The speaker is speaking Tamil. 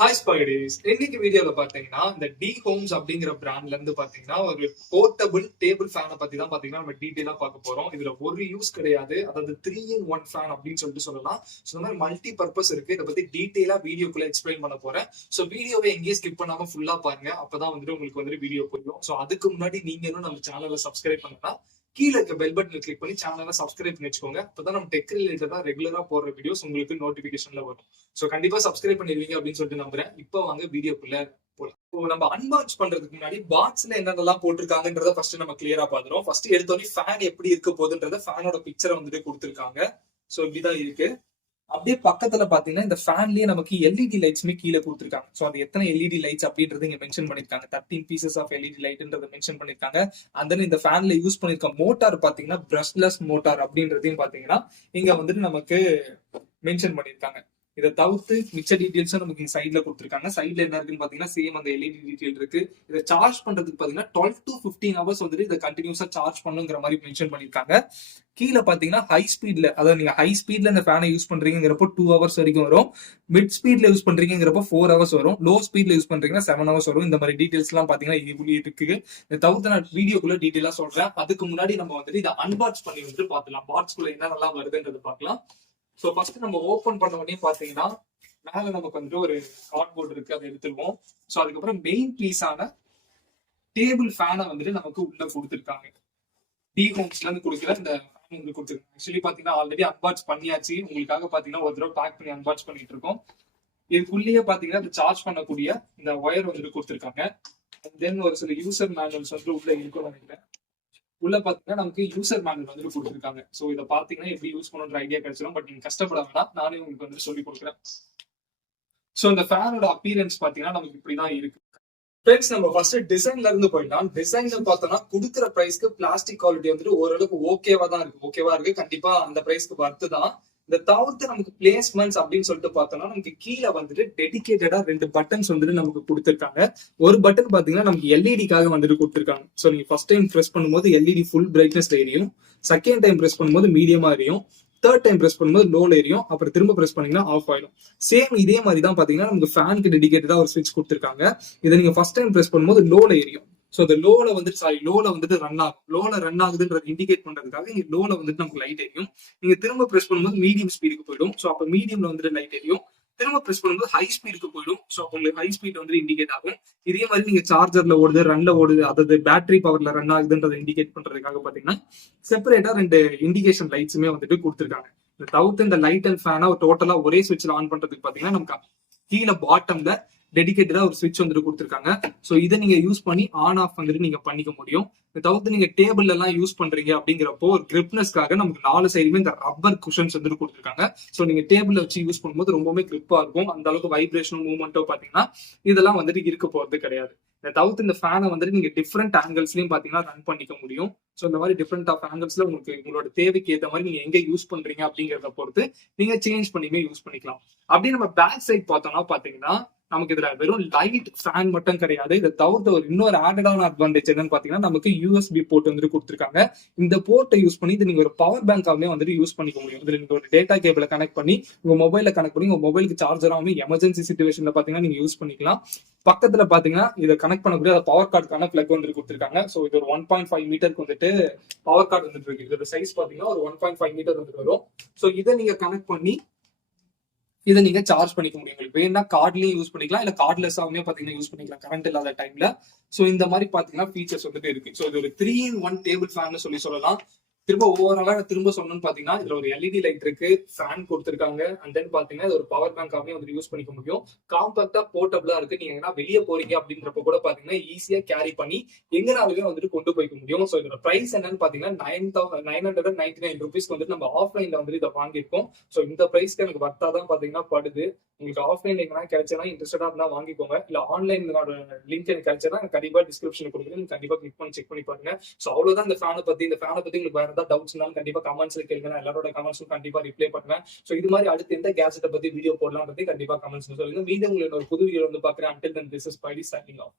ஹாய் ஸ்பைடேஸ். இன்னைக்கு வீடியோல பாத்தீங்கன்னா இந்த டி ஹோம்ஸ் அப்படிங்கிற பிராண்ட்ல இருந்து பாத்தீங்கன்னா ஒரு போர்ட்டபிள் டேபிள் ஃபேனை பத்தி தான் பாத்தீங்கன்னா நம்ம டீடைலா பார்க்க போறோம். இதுல ஒரு யூஸ் கிடையாது, அதாவது 3 in 1 ஃபேன் அப்படின்னு சொல்லிட்டு சொல்லலாம். ஸோ இந்த மாதிரி மல்டி பர்பஸ் இருக்கு. இதை பத்தி டீடைலா வீடியோக்குள்ள எக்ஸ்பிளைன் பண்ண போறேன். ஸோ வீடியோவை எங்கேயும் ஸ்கிப் பண்ணாம ஃபுல்லா பாருங்க, அப்பதான் வந்துட்டு உங்களுக்கு வந்து வீடியோ புரியும். ஸோ அதுக்கு முன்னாடி நீங்க இன்னும் நம்ம சேனலை சப்ஸ்கிரைப் பண்ணா கீழே இருக்க பெல் பட்டன் கிளிக் பண்ணி சேனலை சப்ஸ்கிரைப் பண்ணி வச்சுக்கோங்க. அப்பதான் நம்ம டெக் ரிலேட்டடா ரெகுலரா போடுற வீடியோஸ் உங்களுக்கு நோட்டிபிகேஷன்ல வரும். சோ கண்டிப்பா சப்ஸ்கிரைப் பண்ணிருவீங்க அப்படின்னு சொல்லிட்டு நம்புறேன். இப்போ வாங்க வீடியோக்குள்ள போலாம். இப்போ நம்ம அன்பாக்ஸ் பண்றதுக்கு முன்னாடி பாக்ஸ்ல என்னென்னலாம் போட்டிருக்காங்கன்றத ஃபர்ஸ்ட் நம்ம கிளியரா பாத்துறோம். ஃபர்ஸ்ட் எடுத்தோடனே ஃபேன் எப்படி இருக்க போகுதுன்றத ஃபேனோட பிக்சரை வந்துட்டு கொடுத்துருக்காங்க. சோ இப்படிதான் இருக்கு. அப்படியே பக்கத்துல பாத்தீங்கன்னா இந்த ஃபேன்லயே நமக்கு எல்இடி லைட்ஸ்மே கீழே கொடுத்துருக்காங்க. சோ அது எத்தனை எல்இடி லைட்ஸ் அப்படின்றது இங்க மென்ஷன் பண்ணிருக்காங்க. 13 பீசஸ் ஆஃப் எல்இடி லைட்ன்றத மென்ஷன் பண்ணிருக்காங்க. அந்த இந்த ஃபேன்ல யூஸ் பண்ணிருக்க மோட்டார் பாத்தீங்கன்னா பிரஷ்லெஸ் மோட்டார் அப்படின்றதையும் பாத்தீங்கன்னா இங்க வந்துட்டு நமக்கு மென்ஷன் பண்ணிருக்காங்க. இதை தவிர்த்து மிச்ச டீடைல்ஸும் நமக்கு சைட்ல கொடுத்துருக்காங்க. சைட்ல என்ன இருக்குன்னு பாத்தீங்கன்னா சேம் அந்த எல்இடி டீடைல் இருக்கு. இதை சார்ஜ் பண்றதுக்கு பாத்தீங்கன்னா 12 to 15 hours வந்துட்டு இதை கண்டினியூஸா சார்ஜ் பண்ணுங்கிற மாதிரி மென்ஷன் பண்ணிருக்காங்க. கீழே பாத்தீங்கன்னா ஹை ஸ்பீட்ல, அதாவது நீங்க ஹை ஸ்பீட்ல இந்த ஃபேனை யூஸ் பண்றீங்கிறப்போ 2 hours வரைக்கும் வரும். மிட் ஸ்பீட்ல யூஸ் பண்றீங்கிறப்போ 4 hours வரும். லோ ஸ்பீட்ல யூஸ் பண்றீங்கன்னா 7 hours வரும். இந்த மாதிரி டீடைல்ஸ் எல்லாம் பாத்தீங்கன்னா இதுக்குள்ளே இருக்கு. இதை தவிர்த்து நான் வீடியோக்குள்ள டீடைலா சொல்றேன். அதுக்கு முன்னாடி நம்ம வந்துட்டு இதை அன்பாக்ஸ் பண்ணி வந்துட்டு பாத்துலாம். பாக்ஸ்குள்ள என்னென்னலாம் வருதுன்றது பார்க்கலாம். சோ ஃபர்ஸ்ட் நம்ம ஓபன் பண்ண உடனே பாத்தீங்கன்னா மேல நமக்கு வந்துட்டு ஒரு கார்ட்போர்ட் இருக்கு, அதை எடுத்துருவோம். சோ அதுக்கப்புறம் மெயின் பீஸான டேபிள் ஃபேனை வந்துட்டு நமக்கு உள்ள கொடுத்துருக்காங்க. டி ஹோம்ஸ்ல இருந்து கொடுக்குற இந்த ஃபேன் வந்து கொடுத்துருக்காங்க. ஆக்சுவலி பாத்தீங்கன்னா ஆல்ரெடி அன்பாக்ஸ் பண்ணியாச்சு. உங்களுக்காக பாத்தீங்கன்னா ஒரு தடவை பேக் பண்ணி அன்பாக்ஸ் பண்ணிட்டு இருக்கோம். இதுக்குள்ளேயே பாத்தீங்கன்னா இந்த சார்ஜ் பண்ணக்கூடிய இந்த ஒயர் வந்துட்டு கொடுத்துருக்காங்க. தென் ஒரு சில யூசர் மேனுவல்ஸ் வந்து உள்ள இருக்கும்னு நினைக்கிறேன். உள்ள பாத்தீங்கன்னா நமக்கு யூசர் மேனுவல் வந்துட்டு கொடுத்துருக்காங்க. சோ இதை பாத்தீங்கன்னா எப்படி யூஸ் பண்ணணுன்ற ஐடியா கிடைச்சிடும். பட் நீங்க கஷ்டப்பட வேண்டாம், நானே உங்களுக்கு வந்து சொல்லி கொடுக்குறேன். சோ இந்த ஃபேனோட அப்பியரன்ஸ் பாத்தீங்கன்னா நமக்கு இப்படிதான் இருக்கு. ஃப்ரெண்ட்ஸ், நம்ம ஃபர்ஸ்ட் டிசைன்ல இருந்து போயிடலாம். டிசைன்ல பார்த்தோம்னா கொடுக்குற பிரைஸ்க்கு பிளாஸ்டிக் குவாலிட்டி வந்துட்டு ஓரளவுக்கு ஓகேவா இருக்கு. கண்டிப்பா அந்த பிரைஸ்க்கு வர்த்து தான். இந்த தவிர்த்து நமக்கு பிளேஸ்மெண்ட்ஸ் அப்படின்னு சொல்லிட்டு பார்த்தோம்னா நமக்கு கீழே வந்துட்டு டெடிகேட்டடா 2 பட்டன்ஸ் வந்துட்டு நமக்கு கொடுத்துருக்காங்க. ஒரு பட்டன் பாத்தீங்கன்னா நமக்கு எல்இடிக்காக வந்துட்டு கொடுத்துருக்காங்க. ஸோ நீங்க ஃபர்ஸ்ட் டைம் ப்ரெஸ் பண்ணும்போது எல்இடி ஃபுல் பிரைட்னஸ்ல எரியும். செகண்ட் டைம் ப்ரெஸ் பண்ணும்போது மீடியமா எரியும். தேர்ட் டைம் பிரஸ் பண்ணும்போது லோல எரியும். அப்புறம் திரும்ப பிரஸ் பண்ணீங்கன்னா ஆஃப் ஆயிடும். சேம் இதே மாதிரி தான் பாத்தீங்கன்னா நமக்கு ஃபேனுக்கு டெடிகேட்டடா ஒரு ஸ்விட்ச் கொடுத்துருக்காங்க. இதை நீங்க ஃபர்ஸ்ட் டைம் பிரஸ் பண்ணும்போது லோல எரியும். சோ இந்த லோல வந்துட்டு ரன் ஆகும். லோல ரன் ஆகுதுன்றது இண்டிகேட் பண்றதுக்காக இங்க லோல வந்துட்டு நமக்கு லைட் எரியும். நீங்க திரும்ப பிரஸ் பண்ணும்போது மீடியம் ஸ்பீடுக்கு போயிடும். சோ அப்ப மீடியம்ல வந்துட்டு லைட் எரியும். திரும்ப பிரஸ் பண்ணும்போது ஹை ஸ்பீடுக்கு போயிடும். சோ உங்களுக்கு ஹை ஸ்பீட் வந்து இண்டிகேட் ஆகும். இதே மாதிரி நீங்க சார்ஜர்ல ஓடுது, ரன்ல ஓடுது, அதாவது பேட்டரி பவர்ல ரன் ஆகுதுன்றதை இண்டிகேட் பண்றதுக்காக பாத்தீங்கன்னா செப்பரேட்டா 2 இண்டிகேஷன் லைட்ஸுமே வந்துட்டு கொடுத்துருக்காங்க. இந்த தவிர்த்து இந்த லைட் அண்ட் ஃபேனை டோட்டலா ஒரே ஸ்விட்ச்ல ஆன் பண்றதுக்கு பாத்தீங்கன்னா நமக்கு கீழே பாட்டம்ல டெடிகேட்டடா ஒரு ஸ்விட்ச் வந்துட்டு கொடுத்துருக்காங்க. சோ இதை நீங்க யூஸ் பண்ணி ஆன் ஆஃப் வந்துட்டு நீங்க பண்ணிக்க முடியும். தவிர்த்து நீங்க டேபிள் எல்லாம் யூஸ் பண்றீங்க அப்படிங்கிறப்போ ஒரு கிரிப்னஸ்க்காக நமக்கு 4 சைடுமே இந்த ரப்பர் குஷன்ஸ் வந்துட்டு கொடுத்துருக்காங்க. சோ நீங்க டேபிள்ல வச்சு யூஸ் பண்ணும்போது ரொம்பவே கிரிப்பா இருக்கும். அந்த அளவுக்கு வைப்ரேஷனும் மூவ்மெண்ட்டோ பாத்தீங்கன்னா இதெல்லாம் வந்துட்டு இருக்க போறது கிடையாது. இதை தவிர்த்து இந்த ஃபேனை வந்துட்டு நீங்க டிஃப்ரெண்ட் ஆங்கிள்ஸ்லயும் பாத்தீங்கன்னா ரன் பண்ணிக்க முடியும். சோ இந்த மாதிரி டிஃப்ரெண்ட் ஆஃப் ஆங்கிள்ஸ்ல உங்களுக்கு உங்களோட தேவைக்கு ஏற்ற மாதிரி நீங்க எங்க யூஸ் பண்றீங்க அப்படிங்கறத பொறுத்து நீங்க சேஞ்ச் பண்ணியுமே யூஸ் பண்ணிக்கலாம். அப்படி நம்ம பேக் சைட் பார்த்தோம்னா பாத்தீங்கன்னா நமக்கு இதுல வெறும் லைட் ஃபேன் மட்டும் கிடையாது. இதை தவிர்த்து ஒரு இன்னொரு ஆடடான அட்வான்டேஜ் என்னன்னு பாத்தீங்கன்னா நமக்கு யூஎஸ்பி போர்ட் வந்துட்டு கொடுத்துருக்காங்க. இந்த போர்ட்டை யூஸ் பண்ணி இது நீங்க ஒரு பவர் பேங்காவே வந்துட்டு யூஸ் பண்ணிக்க முடியும். இதுல நீங்க ஒரு டேட்டா கேபிளை கனெக்ட் பண்ணி உங்க மொபைல கனெக்ட் பண்ணி உங்க மொபைலுக்கு சார்ஜராகவே எமர்ஜென்சி சிச்சுவேஷன்ல பாத்தீங்கன்னா நீங்க யூஸ் பண்ணிக்கலாம். பக்கத்துல பாத்தீங்கன்னா இதை கனெக்ட் பண்ணக்கூடிய பவர் கார்டுக்கான பிளக் வந்துட்டு கொடுத்துருக்காங்க. சோ இது ஒரு 1.5 மீட்டருக்கு வந்துட்டு பவர் கார்டு வந்துட்டு இருக்கு. இதோட சைஸ் பாத்தீங்கன்னா ஒரு 1.5 மீட்டர் வந்துட்டு வரும். சோ இதை நீங்க கனெக்ட் பண்ணி இதை நீங்க சார்ஜ் பண்ணிக்க முடியும். உங்களுக்கு வேணா கார்ட்லயும் யூஸ் பண்ணிக்கலாம், இல்ல கார்ட்லெஸ்ஸாவே பாத்தீங்கன்னா யூஸ் பண்ணிக்கலாம் கரண்ட் இல்லாத டைம்ல. சோ இந்த மாதிரி பாத்தீங்கன்னா ஃபீச்சர்ஸ் வந்துட்டு இருக்கு. சோ இது ஒரு 3-in-1 டேபிள் ஃபேன் சொல்லலாம். திரும்ப ஓவராலா திரும்ப சொன்னோம்னு பாத்தீங்கன்னா இதுல ஒரு எல்இடி லைட் இருக்கு, ஃபேன் கொடுத்துருக்காங்க. அண்ட் தென் பாத்தீங்கன்னா இது ஒரு பவர் பேங்காவே வந்து யூஸ் பண்ணிக்க முடியும். காம்பாக்டா போர்ட்டபிளா இருக்கு. நீங்க எங்கன்னா வெளியே போறீங்க அப்படின்றப்ப கூட பாத்தீங்கன்னா ஈஸியா கேரி பண்ணி எங்கனாலுமே வந்துட்டு கொண்டு போய்க்க முடியும். சோ இதோட பிரைஸ் என்னன்னு பாத்தீங்கன்னா 9,999 ருபீஸ்க்கு வந்துட்டு நம்ம ஆஃப்லைன்ல வந்துட்டு இதை வாங்கியிருக்கோம். சோ இந்த பிரைஸ்க்கு எனக்கு வர்த்தா தான் பாத்தீங்கன்னா படுது. உங்களுக்கு ஆஃப்லைன்ல எங்கன்னா கிடைச்சா இன்ட்ரெஸ்டடா இருந்தா வாங்கிக்கோங்க. இல்ல ஆன்லைனோட லிங்க் எனக்கு கிடைச்சா கண்டிப்பா டிஸ்கிரிப்ஷன் கொடுக்குறேன், கண்டிப்பா கிளிக் பண்ணி செக் பண்ணி பாருங்க. சோ அவ்வளவுதான் இந்த ஃபேனை பத்தி உங்களுக்கு வேற டவுட்ஸ் இருந்தாலும் கண்டிப்பா கமெண்ட்ஸ்ல கேளுங்க. நான் எல்லாரோட கமெண்ட்ஸும் கண்டிப்பா ரிப்ளை பண்ணுவேன். சோ இது மாதிரி அடுத்து எந்த கேஜெட்டை பத்தி வீடியோ போடலாம் கண்டிப்பா கமெண்ட்ஸ்ல சொல்லுங்க. மீண்டும் உங்களை ஒரு புது வீடியோ வந்து பாக்குறேன். Until then, this is Spidey signing off.